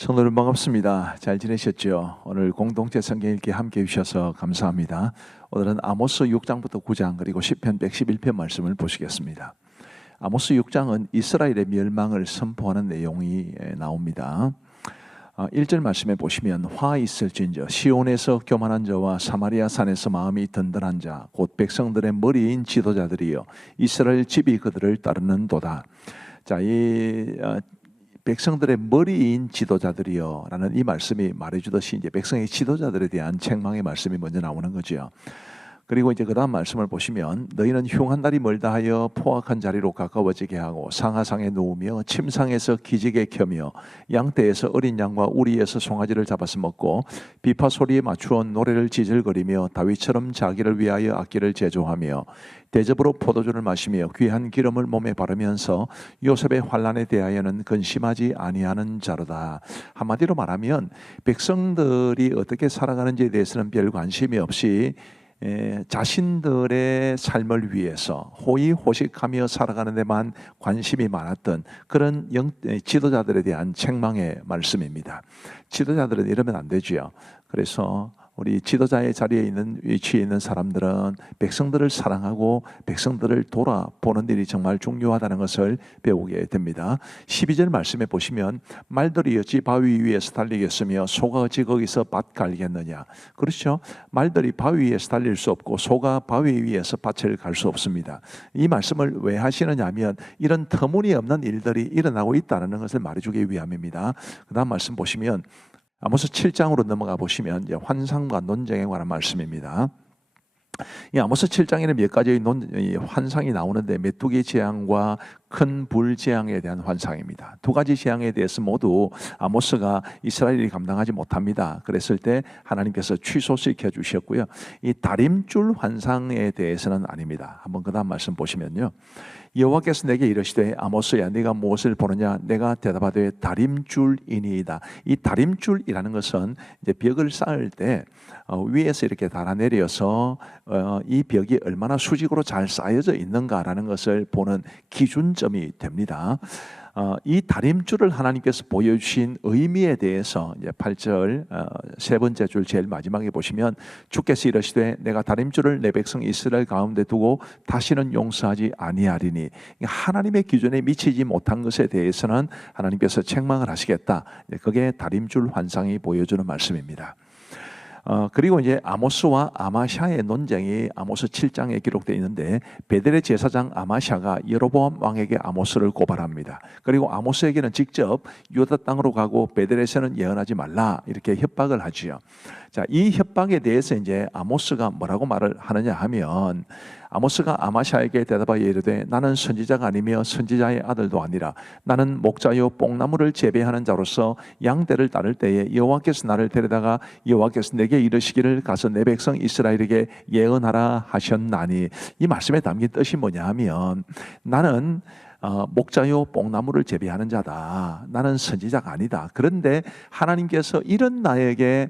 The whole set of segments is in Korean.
성도님 반갑습니다. 잘 지내셨죠? 오늘 공동체 성경 읽기 함께 해주셔서 감사합니다. 오늘은 아모스 6장부터 9장 그리고 시편 111편 말씀을 보시겠습니다. 아모스 6장은 이스라엘의 멸망을 선포하는 내용이 나옵니다. 1절 말씀에 보시면 화 있을진저 시온에서 교만한 자와 사마리아 산에서 마음이 든든한 자 곧 백성들의 머리인 지도자들이여 이스라엘 집이 그들을 따르는도다. 자, 이 백성들의 머리인 지도자들이여 라는 이 말씀이 말해주듯이 이제 백성의 지도자들에 대한 책망의 말씀이 먼저 나오는 거죠. 그리고 이제 그 다음 말씀을 보시면 너희는 흉한 날이 멀다 하여 포악한 자리로 가까워지게 하고 상하상에 누우며 침상에서 기지개 켜며 양떼에서 어린 양과 우리에서 송아지를 잡아서 먹고 비파 소리에 맞추어 노래를 지질거리며 다윗처럼 자기를 위하여 악기를 제조하며 대접으로 포도주를 마시며 귀한 기름을 몸에 바르면서 요셉의 환난에 대하여는 근심하지 아니하는 자로다. 한마디로 말하면 백성들이 어떻게 살아가는지에 대해서는 별 관심이 없이 자신들의 삶을 위해서 호의호식하며 살아가는 데만 관심이 많았던 그런 지도자들에 대한 책망의 말씀입니다. 지도자들은 이러면 안 되지요. 그래서 우리 지도자의 자리에 있는 위치에 있는 사람들은 백성들을 사랑하고 백성들을 돌아보는 일이 정말 중요하다는 것을 배우게 됩니다. 12절 말씀에 보시면 말들이 어찌 바위 위에서 달리겠으며 소가 어찌 거기서 밭 갈겠느냐. 그렇죠. 말들이 바위 위에서 달릴 수 없고 소가 바위 위에서 밭을 갈 수 없습니다. 이 말씀을 왜 하시느냐 하면 이런 터무니없는 일들이 일어나고 있다는 것을 말해주기 위함입니다. 그 다음 말씀 보시면 아모스 7장으로 넘어가 보시면 이제 환상과 논쟁에 관한 말씀입니다. 이 아모스 7장에는 몇 가지의 환상이 나오는데 메뚜기 재앙과 큰 불 재앙에 대한 환상입니다. 두 가지 재앙에 대해서 모두 아모스가 이스라엘이 감당하지 못합니다. 그랬을 때 하나님께서 취소시켜 주셨고요. 이 다림줄 환상에 대해서는 아닙니다. 한번 그 다음 말씀 보시면요. 여호와께서 내게 이르시되 아모스야 네가 무엇을 보느냐. 내가 대답하되 다림줄이니이다. 이 다림줄이라는 것은 이제 벽을 쌓을 때 위에서 이렇게 달아내려서 이 벽이 얼마나 수직으로 잘 쌓여져 있는가라는 것을 보는 기준점이 됩니다. 이 다림줄을 하나님께서 보여주신 의미에 대해서 이제 8절 세 번째 줄 제일 마지막에 보시면 주께서 이르시되 내가 다림줄을 내 백성 이스라엘 가운데 두고 다시는 용서하지 아니하리니 하나님의 기준에 미치지 못한 것에 대해서는 하나님께서 책망을 하시겠다. 그게 다림줄 환상이 보여주는 말씀입니다. 그리고 이제 아모스와 아마샤의 논쟁이 아모스 7장에 기록되어 있는데 베델의 제사장 아마샤가 여로보암 왕에게 아모스를 고발합니다. 그리고 아모스에게는 직접 유다 땅으로 가고 베델에서는 예언하지 말라 이렇게 협박을 하지요. 자, 이 협박에 대해서 이제 아모스가 뭐라고 말을 하느냐 하면 아모스가 아마샤에게 대답하여 이르되 나는 선지자가 아니며 선지자의 아들도 아니라 나는 목자요 뽕나무를 재배하는 자로서 양떼를 따를 때에 여호와께서 나를 데려다가 여호와께서 내게 이르시기를 가서 내 백성 이스라엘에게 예언하라 하셨나니 이 말씀에 담긴 뜻이 뭐냐 하면 나는 목자요 뽕나무를 재배하는 자다. 나는 선지자가 아니다. 그런데 하나님께서 이런 나에게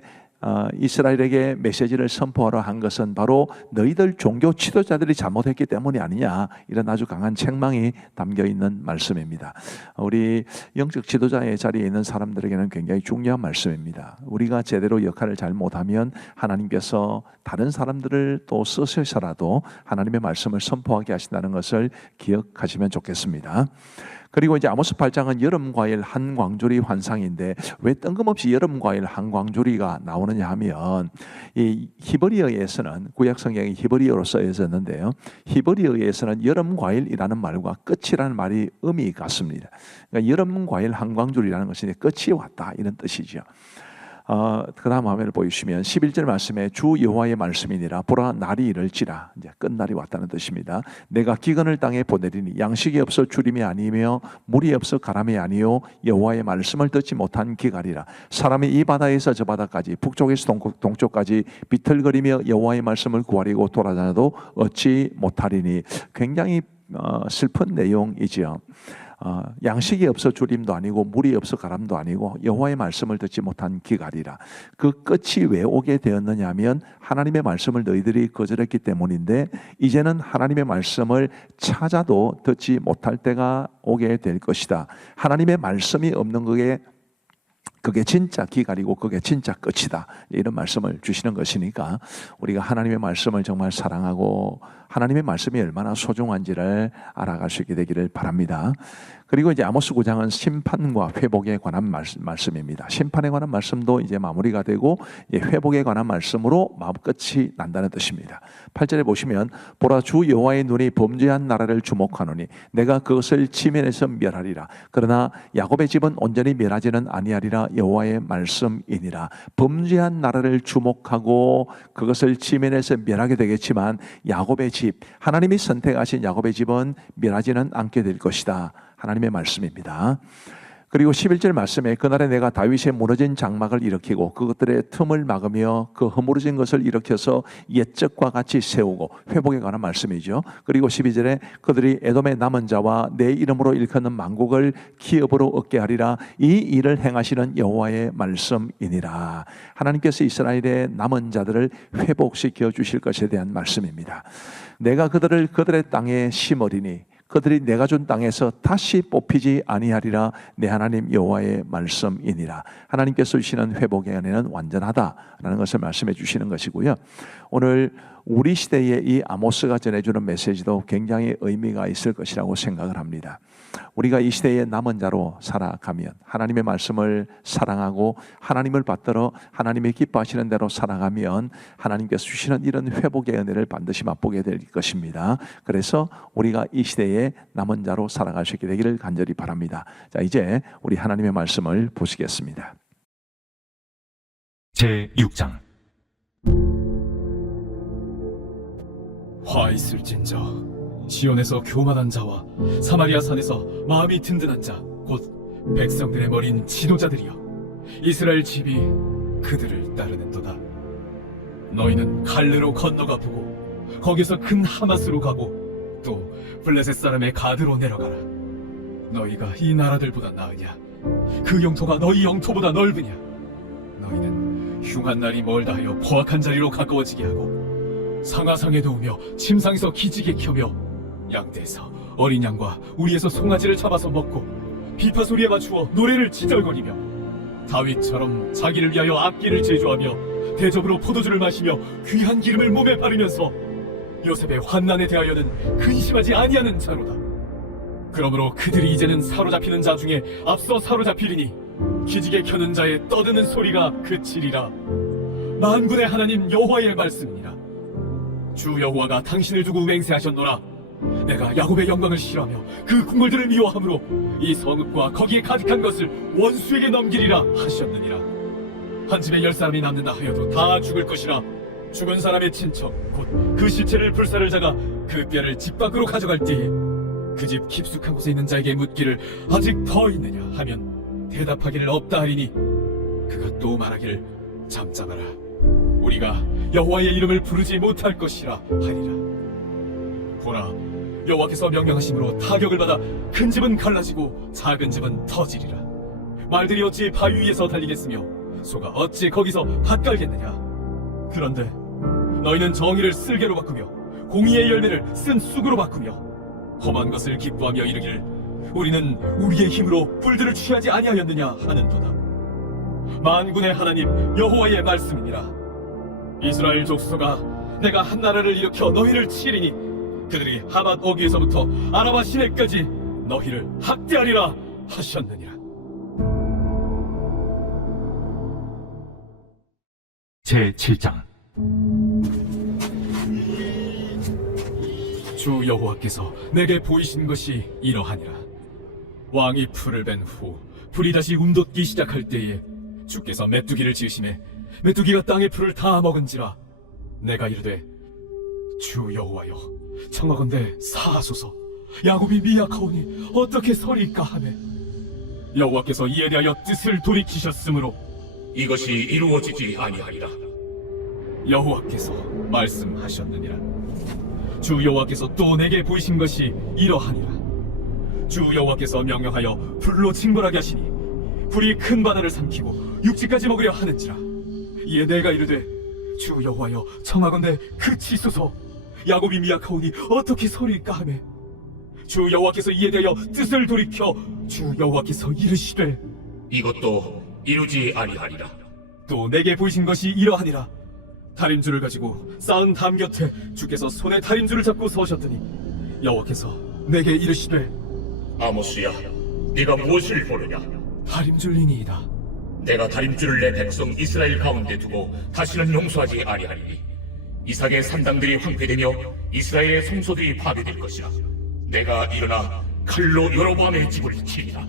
이스라엘에게 메시지를 선포하러 한 것은 바로 너희들 종교 지도자들이 잘못했기 때문이 아니냐, 이런 아주 강한 책망이 담겨 있는 말씀입니다. 우리 영적 지도자의 자리에 있는 사람들에게는 굉장히 중요한 말씀입니다. 우리가 제대로 역할을 잘 못하면 하나님께서 다른 사람들을 또 쓰셔서라도 하나님의 말씀을 선포하게 하신다는 것을 기억하시면 좋겠습니다. 그리고 이제 아모스 8장은 여름과일 한광조리 환상인데 왜 뜬금없이 여름과일 한광조리가 나오느냐 하면 이 히브리어에서는 구약 성경이 히브리어로 써졌는데요. 히브리어에서는 여름과일이라는 말과 끝이라는 말이 의미 같습니다. 그러니까 여름과일 한광조리라는 것은 끝이 왔다 이런 뜻이죠. 그 다음 화면을 보여주시면 11절 말씀에 주 여호와의 말씀이니라 보라 날이 이를지라, 이제 끝날이 왔다는 뜻입니다. 내가 기근을 땅에 보내리니 양식이 없어 주림이 아니며 물이 없어 가람이 아니요 여호와의 말씀을 듣지 못한 기갈이라. 사람이 이 바다에서 저 바다까지 북쪽에서 동쪽까지 비틀거리며 여호와의 말씀을 구하려고 돌아다녀도 얻지 못하리니. 굉장히 슬픈 내용이지요. 양식이 없어 주림도 아니고 물이 없어 가람도 아니고 여호와의 말씀을 듣지 못한 기갈이라. 그 끝이 왜 오게 되었느냐 하면 하나님의 말씀을 너희들이 거절했기 때문인데 이제는 하나님의 말씀을 찾아도 듣지 못할 때가 오게 될 것이다. 하나님의 말씀이 없는 것에 그게 진짜 기갈이고 그게 진짜 끝이다. 이런 말씀을 주시는 것이니까 우리가 하나님의 말씀을 정말 사랑하고 하나님의 말씀이 얼마나 소중한지를 알아갈 수 있게 되기를 바랍니다. 그리고 이제 아모스 9장은 심판과 회복에 관한 말씀입니다. 심판에 관한 말씀도 이제 마무리가 되고 회복에 관한 말씀으로 끝이 난다는 뜻입니다. 8절에 보시면 보라 주 여호와의 눈이 범죄한 나라를 주목하노니 내가 그것을 지면에서 멸하리라. 그러나 야곱의 집은 온전히 멸하지는 아니하리라. 여호와의 말씀이니라. 범죄한 나라를 주목하고 그것을 지면에서 멸하게 되겠지만 야곱의 집, 하나님이 선택하신 야곱의 집은 멸하지는 않게 될 것이다. 하나님의 말씀입니다. 그리고 11절 말씀에 그날에 내가 다윗의 무너진 장막을 일으키고 그것들의 틈을 막으며 그 허물어진 것을 일으켜서 옛적과 같이 세우고, 회복에 관한 말씀이죠. 그리고 12절에 그들이 에돔의 남은 자와 내 이름으로 일컫는 만국을 기업으로 얻게 하리라. 이 일을 행하시는 여호와의 말씀이니라. 하나님께서 이스라엘의 남은 자들을 회복시켜 주실 것에 대한 말씀입니다. 내가 그들을 그들의 땅에 심으리니 그들이 내가 준 땅에서 다시 뽑히지 아니하리라. 내 하나님 여호와의 말씀이니라. 하나님께서 주시는 회복의 은혜는 완전하다라는 것을 말씀해 주시는 것이고요. 오늘 우리 시대에 이 아모스가 전해주는 메시지도 굉장히 의미가 있을 것이라고 생각을 합니다. 우리가 이 시대의 남은 자로 살아가면, 하나님의 말씀을 사랑하고 하나님을 받들어 하나님이 기뻐하시는 대로 살아가면 하나님께서 주시는 이런 회복의 은혜를 반드시 맛보게 될 것입니다. 그래서 우리가 이 시대의 남은 자로 살아갈 수 있게 되기를 간절히 바랍니다. 자, 이제 우리 하나님의 말씀을 보시겠습니다. 제6장. 화 있을진저 시온에서 교만한 자와 사마리아 산에서 마음이 든든한 자, 곧 백성들의 머린 지도자들이여, 이스라엘 집이 그들을 따르는도다. 너희는 갈르로 건너가 보고 거기서 큰 하마스로 가고 또 블레셋 사람의 가드로 내려가라. 너희가 이 나라들보다 나으냐? 그 영토가 너희 영토보다 넓으냐? 너희는 흉한 날이 멀다 하여 포악한 자리로 가까워지게 하고 상하상에 도우며 침상에서 기지개 켜며 양떼에서 어린 양과 우리에서 송아지를 잡아서 먹고 비파 소리에 맞추어 노래를 지절거리며 다윗처럼 자기를 위하여 악기를 제조하며 대접으로 포도주를 마시며 귀한 기름을 몸에 바르면서 요셉의 환난에 대하여는 근심하지 아니하는 자로다. 그러므로 그들이 이제는 사로잡히는 자 중에 앞서 사로잡히리니 기지개 켜는 자의 떠드는 소리가 그치리라. 만군의 하나님 여호와의 말씀이니라. 주 여호와가 당신을 두고 맹세하셨노라. 내가 야곱의 영광을 싫어하며 그 궁궐들을 미워하므로 이 성읍과 거기에 가득한 것을 원수에게 넘기리라 하셨느니라. 한 집에 10사람이 남는다 하여도 다 죽을 것이라. 죽은 사람의 친척 곧 그 시체를 불사를 자가 그 뼈를 집 밖으로 가져갈 때에 그 집 깊숙한 곳에 있는 자에게 묻기를 아직 더 있느냐 하면 대답하기를 없다 하리니 그가 또 말하기를 잠잠하라. 우리가 여호와의 이름을 부르지 못할 것이라 하리라. 보라, 여호와께서 명령하심으로 타격을 받아 큰 집은 갈라지고 작은 집은 터지리라. 말들이 어찌 바위 위에서 달리겠으며 소가 어찌 거기서 밭 갈겠느냐. 그런데 너희는 정의를 쓸개로 바꾸며 공의의 열매를 쓴 쑥으로 바꾸며 험한 것을 기뻐하며 이르기를 우리는 우리의 힘으로 뿔들을 취하지 아니하였느냐 하는도다. 만군의 하나님 여호와의 말씀이니라. 이스라엘 족속아, 내가 한 나라를 일으켜 너희를 치리니 그들이 하맛 어귀에서부터 아라바 시내까지 너희를 학대하리라 하셨느니라. 제7장. 주 여호와께서 내게 보이신 것이 이러하니라. 왕이 풀을 벤 후 풀이 다시 움돋기 시작할 때에 주께서 메뚜기를 지으심에 메뚜기가 땅의 풀을 다 먹은지라. 내가 이르되 주 여호와여, 청하건대 사하소서. 야곱이 미약하오니 어떻게 서리까 하매 여호와께서 이에 대하여 뜻을 돌이키셨으므로 이것이 이루어지지 아니하리라. 여호와께서 말씀하셨느니라. 주 여호와께서 또 내게 보이신 것이 이러하니라. 주 여호와께서 명령하여 불로 징벌하게 하시니 불이 큰 바다를 삼키고 육지까지 먹으려 하는지라. 이에 내가 이르되 주 여호와여, 청하건대 그치소서. 야곱이 미약하오니 어떻게 서리까 하매 주 여호와께서 이에 대하여 뜻을 돌이켜 주 여호와께서 이르시되 이것도 이루지 아니하리라. 또 내게 보이신 것이 이러하니라. 다림줄을 가지고 쌓은 담 곁에 주께서 손에 다림줄을 잡고 서셨더니 여호와께서 내게 이르시되 아모스야, 네가 무엇을 보느냐? 다림줄이니이다. 내가 다림줄을 내 백성 이스라엘 가운데 두고 다시는 용서하지 아니하리니 이삭의 산당들이 황폐되며 이스라엘의 성소들이 파괴될 것이라. 내가 일어나 칼로 여로보암의 집을 치리라.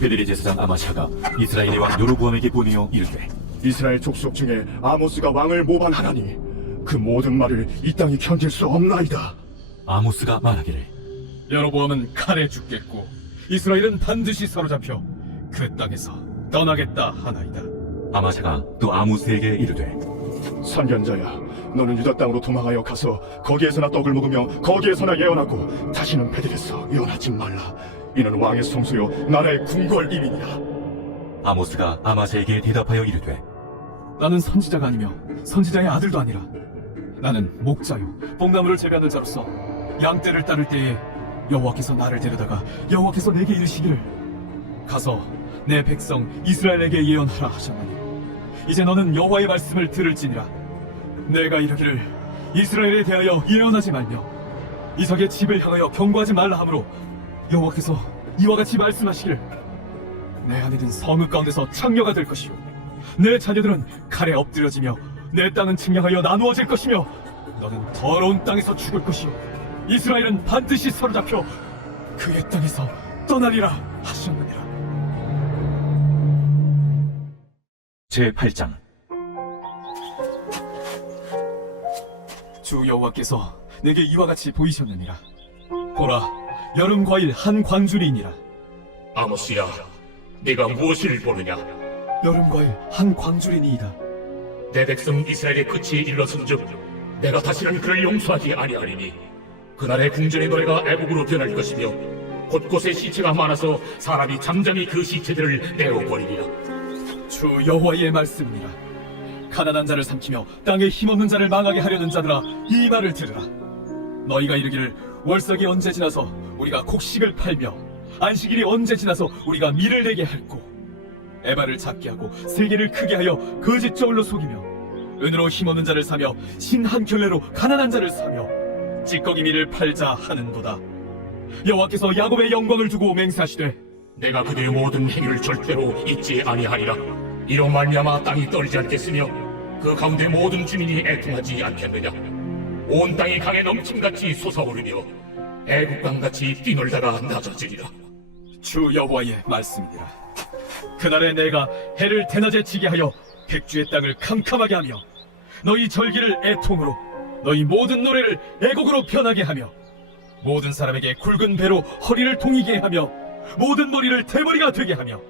베들의 제사장 아마샤가 이스라엘의 왕 여로보암에게 보내어 이르되 이스라엘 족속 중에 아모스가 왕을 모방하나니 그 모든 말을 이 땅이 견딜 수 없나이다. 아모스가 말하기를 여로보암은 칼에 죽겠고 이스라엘은 반드시 사로잡혀 그 땅에서 떠나겠다 하나이다. 아마샤가 또 아모스에게 이르되 선견자야, 너는 유다 땅으로 도망하여 가서 거기에서나 떡을 먹으며 거기에서나 예언하고 다시는 베들에서 예언하지 말라. 이는 왕의 성소요 나라의 궁궐임이니라. 아모스가 아마샤에게 대답하여 이르되 나는 선지자가 아니며 선지자의 아들도 아니라 나는 목자요 뽕나무를 재배하는 자로서 양떼를 따를 때에 여호와께서 나를 데려다가 여호와께서 내게 이르시기를 가서 내 백성 이스라엘에게 예언하라 하셨나니 이제 너는 여호와의 말씀을 들을지니라. 내가 이르기를 이스라엘에 대하여 예언하지 말며 이삭의 집을 향하여 경고하지 말라 하므로 여호와께서 이와 같이 말씀하시기를 내 아내는 성읍 가운데서 창녀가 될 것이요 내 자녀들은 칼에 엎드려지며 내 땅은 측량하여 나누어질 것이며 너는 더러운 땅에서 죽을 것이요 이스라엘은 반드시 사로잡혀 그의 땅에서 떠나리라 하셨느니라. 제8장 주 여호와께서 내게 이와 같이 보이셨느니라. 보라, 여름 과일 한 광주리이니라. 아모스야, 네가 무엇을 보느냐? 여름 과일 한 광주리니이다. 내 백성 이스라엘의 끝이 일러선즉 내가 다시는 그를 용서하지 아니하리니 그날의 궁전의 노래가 애곡으로 변할 것이며 곳곳에 시체가 많아서 사람이 잠잠히 그 시체들을 내어버리리라. 주 여호와의 말씀이니라. 가난한 자를 삼키며 땅에 힘없는 자를 망하게 하려는 자들아, 이 말을 들으라. 너희가 이르기를 월삭이 언제 지나서 우리가 곡식을 팔며 안식일이 언제 지나서 우리가 밀을 내게 할꼬. 에바를 작게 하고 세계를 크게 하여 거짓 저울로 속이며 은으로 힘없는 자를 사며 신 한 켤레로 가난한 자를 사며 찌꺼기 밀을 팔자 하는도다. 여호와께서 야곱의 영광을 두고 맹세하시되 내가 그들의 모든 행위를 절대로 잊지 아니하리라. 이로 말미암아 땅이 떨지 않겠으며 그 가운데 모든 주민이 애통하지 않겠느냐. 온 땅이 강에 넘침같이 솟아오르며 애국강같이 뛰놀다가 낮아지리라. 주 여호와의 말씀이니라. 그날에 내가 해를 대낮에 지게 하여 백주의 땅을 캄캄하게 하며 너희 절기를 애통으로 너희 모든 노래를 애곡으로 변하게 하며 모든 사람에게 굵은 배로 허리를 동이게 하며 모든 머리를 대머리가 되게 하며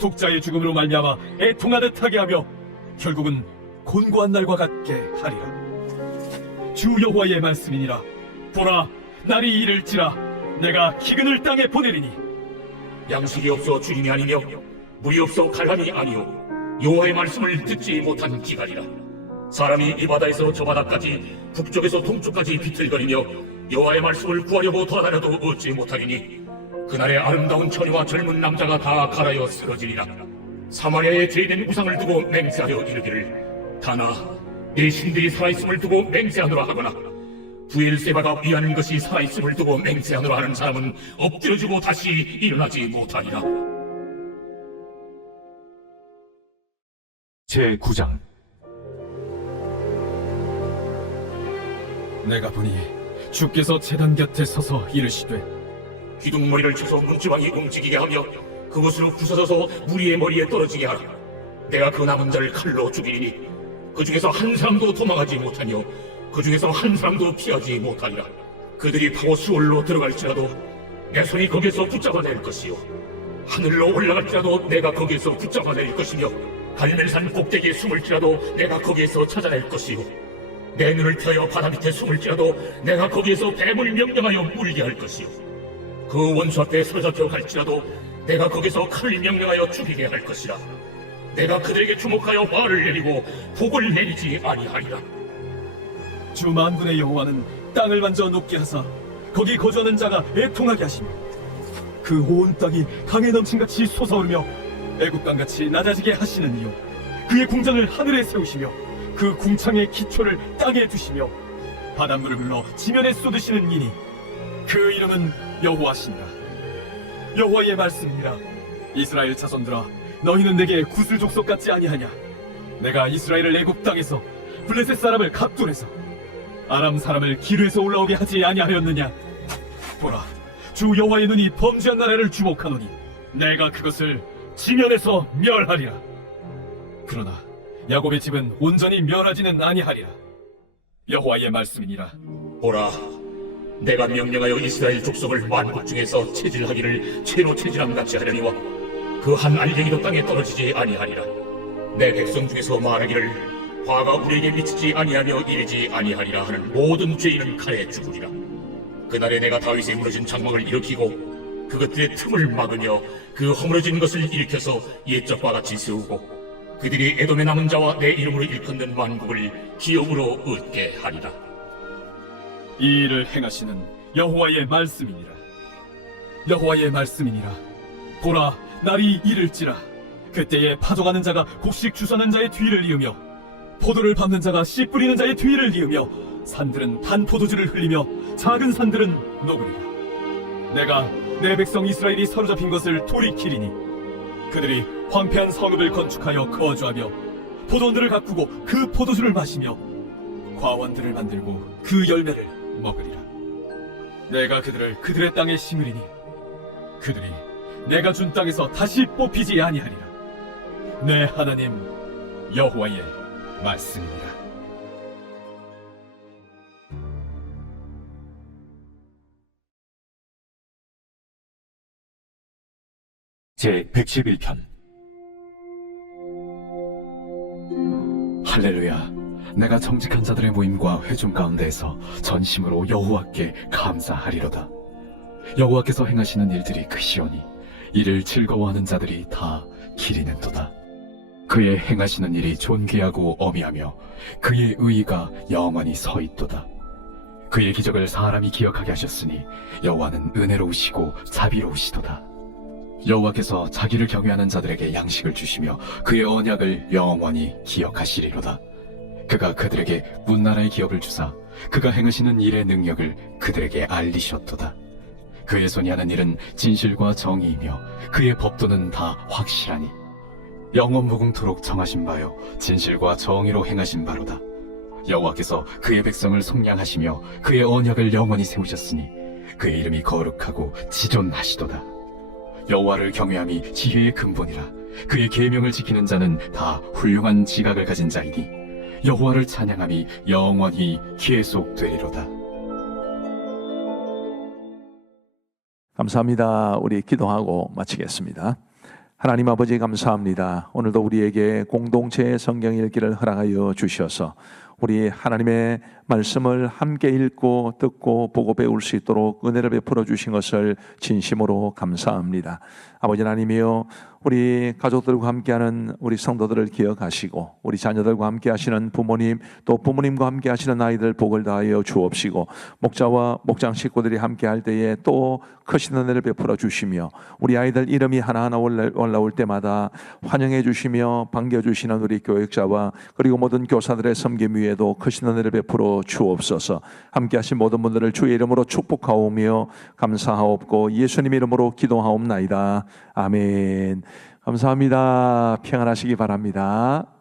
독자의 죽음으로 말미암아 애통하듯 하게 하며 결국은 곤고한 날과 같게 하리라. 주 여호와의 말씀이니라. 보라, 날이 이를지라 내가 기근을 땅에 보내리니 양식이 없어 주림이 아니며 물이 없어 갈함이 아니요 여호와의 말씀을 듣지 못한 기갈이라. 사람이 이 바다에서 저 바다까지 북쪽에서 동쪽까지 비틀거리며 여호와의 말씀을 구하려고 돌아다녀도 얻지 못하리니 그날에 아름다운 처녀와 젊은 남자가 다 갈아여 쓰러지리라. 사마리아에 죄된 우상을 두고 맹세하여 이르기를 다나 내 신들이 살아있음을 두고 맹세하노라 하거나 부엘세바가 위하는 것이 살아있음을 두고 맹세하노라 하는 사람은 엎드려지고 다시 일어나지 못하리라. 제9장 내가 보니 주께서 제단 곁에 서서 이르시되 기둥머리를 쳐서 문지방이 움직이게 하며 그것으로 부서져서 무리의 머리에 떨어지게 하라. 내가 그 남은 자를 칼로 죽이리니 그 중에서 한 사람도 도망하지 못하며 그 중에서 한 사람도 피하지 못하리라. 그들이 파고 수월로 들어갈지라도 내 손이 거기에서 붙잡아낼 것이요 하늘로 올라갈지라도 내가 거기에서 붙잡아낼 것이며 갈멜산 꼭대기에 숨을지라도 내가 거기에서 찾아낼 것이요 내 눈을 펴여 바다 밑에 숨을지라도 내가 거기에서 뱀을 명령하여 물게 할 것이요 그 원수 앞에 사로잡혀 갈지라도 내가 거기서 칼을 명령하여 죽이게 할 것이라. 내가 그들에게 주목하여 화를 내리고 복을 내리지 아니하리라. 주 만군의 여호와는 땅을 만져 높게 하사 거기 거주하는 자가 애통하게 하시며 그 온 땅이 강에 넘친같이 솟아오르며 애국강같이 낮아지게 하시는 이요 그의 궁장을 하늘에 세우시며 그 궁창의 기초를 땅에 두시며 바닷물을 흘러 지면에 쏟으시는 이니 그 이름은 여호와신다. 여호와의 말씀이니라. 이스라엘 자손들아, 너희는 내게 구슬 족속 같지 아니하냐? 내가 이스라엘을 애굽 땅에서 블레셋 사람을 갑돌에서 아람 사람을 기르에서 올라오게 하지 아니하였느냐? 보라, 주 여호와의 눈이 범죄한 나라를 주목하노니 내가 그것을 지면에서 멸하리라. 그러나 야곱의 집은 온전히 멸하지는 아니하리라. 여호와의 말씀이니라. 보라, 내가 명령하여 이스라엘 족속을 만국 중에서 체질하기를 채로 체질함 같이 하려니와 그 한 알갱이도 땅에 떨어지지 아니하리라. 내 백성 중에서 말하기를 화가 우리에게 미치지 아니하며 이르지 아니하리라 하는 모든 죄인은 칼에 죽으리라. 그날에 내가 다윗의 무너진 장막을 일으키고 그것들의 틈을 막으며 그 허물어진 것을 일으켜서 옛적과 같이 세우고 그들이 에돔의 남은 자와 내 이름으로 일컫는 만국을 기업으로 얻게 하리라. 이 일을 행하시는 여호와의 말씀이니라. 여호와의 말씀이니라. 보라, 날이 이를지라. 그때에 파종하는 자가 곡식 주사는 자의 뒤를 이으며 포도를 밟는 자가 씨 뿌리는 자의 뒤를 이으며 산들은 단 포도주를 흘리며 작은 산들은 녹으리라. 내가 내 백성 이스라엘이 사로잡힌 것을 돌이키리니 그들이 황폐한 성읍을 건축하여 거주하며 포도원들을 가꾸고 그 포도주를 마시며 과원들을 만들고 그 열매를 먹으리라. 내가 그들을 그들의 땅에 심으리니 그들이 내가 준 땅에서 다시 뽑히지 아니하리라. 내 하나님 여호와의 말씀이니라. 제 111편. 할렐루야. 내가 정직한 자들의 모임과 회중 가운데에서 전심으로 여호와께 감사하리로다. 여호와께서 행하시는 일들이 크시오니 이를 즐거워하는 자들이 다 기리는도다. 그의 행하시는 일이 존귀하고 어미하며 그의 의의가 영원히 서 있도다. 그의 기적을 사람이 기억하게 하셨으니 여호와는 은혜로우시고 자비로우시도다. 여호와께서 자기를 경외하는 자들에게 양식을 주시며 그의 언약을 영원히 기억하시리로다. 그가 그들에게 문나라의 기업을 주사 그가 행하시는 일의 능력을 그들에게 알리셨도다. 그의 손이 하는 일은 진실과 정의이며 그의 법도는 다 확실하니 영원 무궁토록 정하신 바요 진실과 정의로 행하신 바로다. 여호와께서 그의 백성을 속량하시며 그의 언약을 영원히 세우셨으니 그의 이름이 거룩하고 지존하시도다. 여호와를 경외함이 지혜의 근본이라. 그의 계명을 지키는 자는 다 훌륭한 지각을 가진 자이니 여호와를 찬양함이 영원히 계속되리로다. 감사합니다. 우리 기도하고 마치겠습니다. 하나님 아버지 감사합니다. 오늘도 우리에게 공동체의 성경 읽기를 허락하여 주셔서 우리 하나님의 말씀을 함께 읽고 듣고 보고 배울 수 있도록 은혜를 베풀어 주신 것을 진심으로 감사합니다. 아버지 하나님이여, 우리 가족들과 함께하는 우리 성도들을 기억하시고 우리 자녀들과 함께 하시는 부모님, 또 부모님과 함께 하시는 아이들 복을 다하여 주옵시고 목자와 목장 식구들이 함께 할 때에 또 크신 은혜를 베풀어 주시며 우리 아이들 이름이 하나하나 올라올 때마다 환영해 주시며 반겨주시는 우리 교육자와 그리고 모든 교사들의 섬김 위에도 크신 은혜를 베풀어 주옵소서. 함께 하신 모든 분들을 주의 이름으로 축복하오며 감사하옵고 예수님 이름으로 기도하옵나이다. 아멘. 감사합니다. 평안하시기 바랍니다.